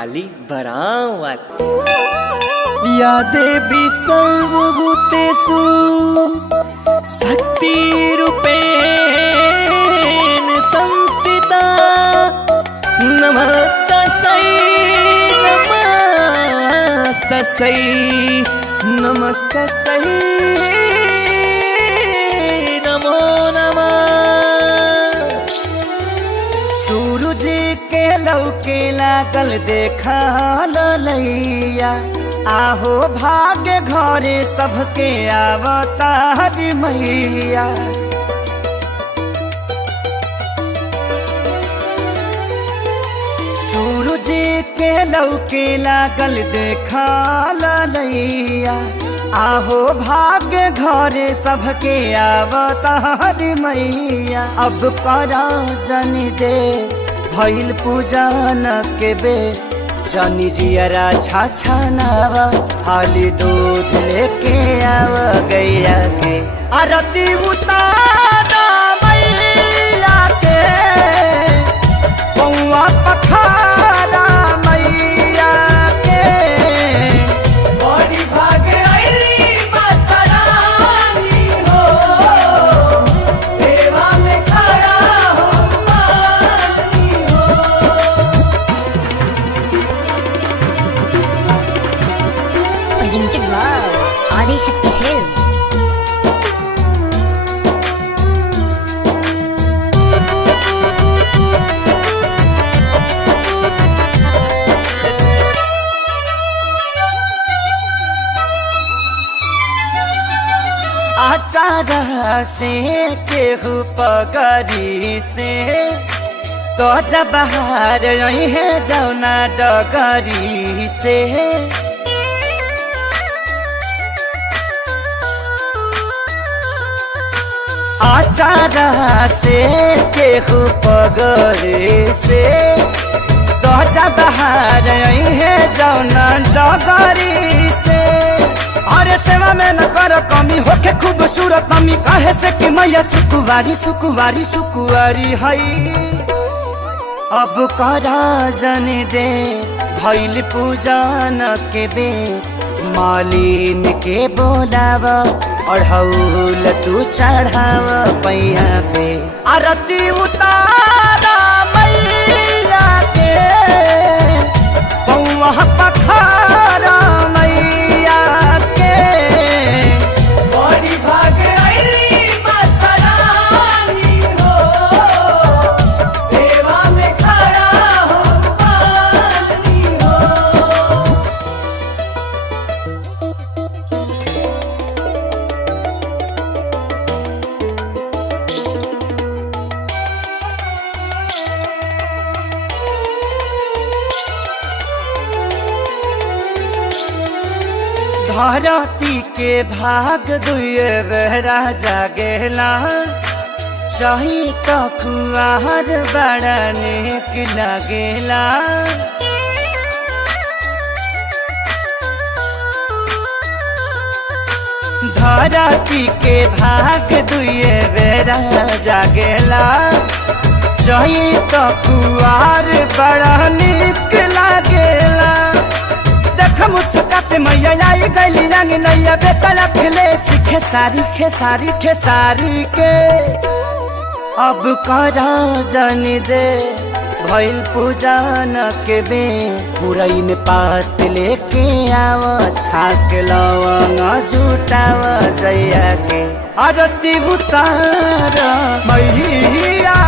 काली बरावत। या देवी सर्वभूतेषु शक्तिरूपेण संस्थिता नमस्तस्यै नमस्तस्यै नमस्तस्यै नमो नमः। सूरज के लौके लागल देखा ललैया आहो भाग्य घरे सबके आवतारी मैया। सूरज के लौके लागल देखा ललैया आहो भाग्य घरे सबके आवतारी मैया। अब करा जन दे भइल पूजन के बे जनी जियरा छाछा नावा हाली दूध लेके आव गैया के आरती उतारा मैया के पौआ पखारा मैया के। बड़ी भागे आईली माता रानी हो सेवा में खड़ा हो मानी हो। Presented by Adi Shakti Films. आचार से केहू पगरी से तो जब बाहर यही है जौना डगरी से। आचार से केहू पगरी से तो जब बाहर यही है जौना डगरी से। अरे सेवा में न कर कमी होके खूबसूरत मम्मी कहे से कि मैया सुकुवारी सुकुवारी सुकुवारी हई। अब करा जन दे भइल पूजन के बे मालिन के बोलाव अढ़ौल तू चढ़ाव पैया पे आरती उतारा मैया के पौआ पखारा मैया के। बड़ी भागे आईली माता रानी हो सेवा में खड़ा हो मानी हो। धरती के भाग दुए बेहरा जागेला चाही तो कुआर बड़ा नेक लगेला। धरती के भाग दुए बेरा जागेला चाही तो कुआर बड़ा नेक लगेला। देख मुस्काते मैया आई गईली रंग नैया बेटा खिले सीखे सारी खेसारी खेसारी के। अब करा जन दे भइल पूजन के बे पुरैन पात लेके आव छाक लवंग जुटाव जैया के आरती उतार मैया